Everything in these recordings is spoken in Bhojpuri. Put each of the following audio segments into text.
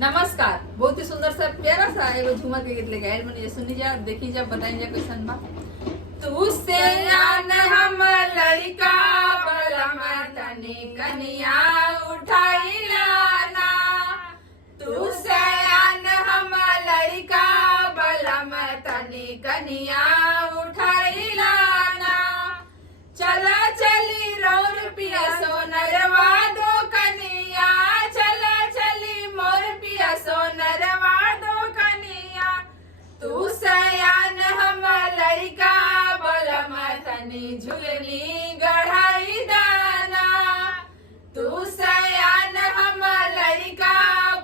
नमस्कार। बहुत ही सुंदर सा प्यारा सा एगो झूमर के गीत लेके आयल बनी। सुनी जा, देखी जा, बताई जा कैसन बा। तू से आन हम लड़का बलम तनी कनिया उठाइला ना। तू से आन हम लड़का बलम तनी कनिया उठाइला ना। चला चली रौर पिया सोनरवा दो कनिया, चला चली मोर पिया सोनरवा दो कनिया। तू सयान हम लड़का बलम तनी झुलनी गढ़ाई दाना। तू सयान हम लड़का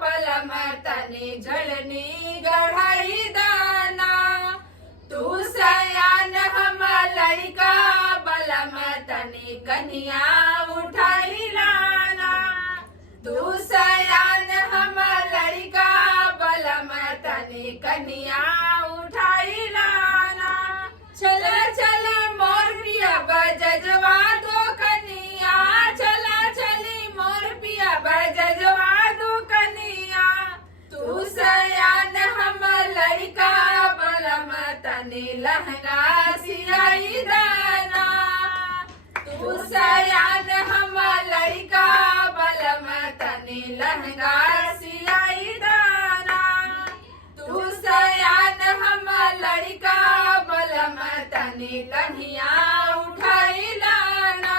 बलम तनी झुलनी गढ़ाई दाना। तू सयान हम लड़का बलम तनी कनिया उठाई लाना। तू सयान हम लड़का बलम तनी कनिया उठाई लाना। चला चली मोर पिया बजजवा दो कनिया, चला चली मोर पिया बजजवा दो कनिया। तू सयान हम लड़का बलम तनी लहंगा सियाई दाना। तू सयान हम लड़का बलम तनी लहंगा सियाई दाना। तू सयान हम लड़का बलम तनी कन्हिया उठाई लाना।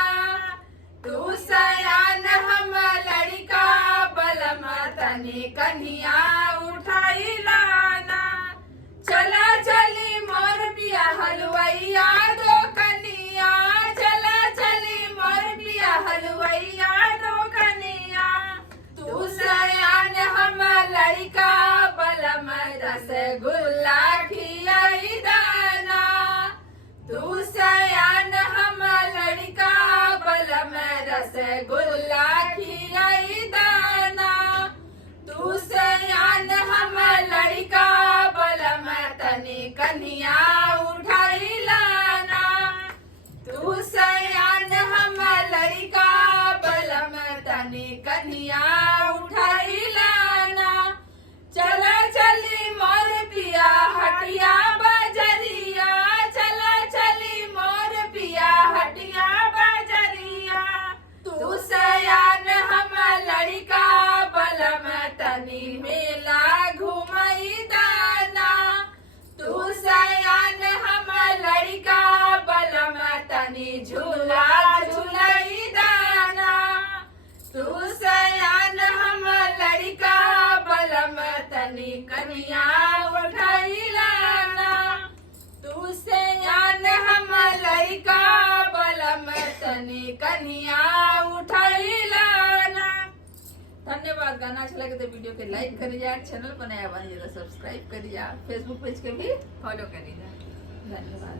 तू सयान हम लड़का बलम तनी कन्हिया उठाई लाना। चला चली मोर पिया हलवैया दो कनिया, चला चली मोर पिया हलवैया दो कनिया। तू सयान हम लड़का बलम रसगुल्ला खियाई दाना। तू सयान हम लड़का बलम रसगुल्ला खियाई दाना। तू सयान हम लड़का बलम तनी कन्हिया उठाई लाना। तू सयान हम लड़का बलम तनी कन्हिया उठाई लाना। चला चली मोर पिया हटिया बजरिया, चला चली मोर पिया हटिया बजरिया। तू सयान हम लड़का बलम तनी मेला घुमाई दाना। तू सयान हम लड़का बलम तनी झूला झूलाई दाना। तू सयान हम लड़का बलम तनी कनिया उठाई लाना। तू सयान हम लड़का बलम तनी कनिया उठाई लाना। धन्यवाद। गाना अच्छा लगे तो वीडियो के लाइक करिए, चैनल बनाया बनिए तो सब्सक्राइब करिए, फेसबुक पेज के भी फॉलो करिए। धन्यवाद।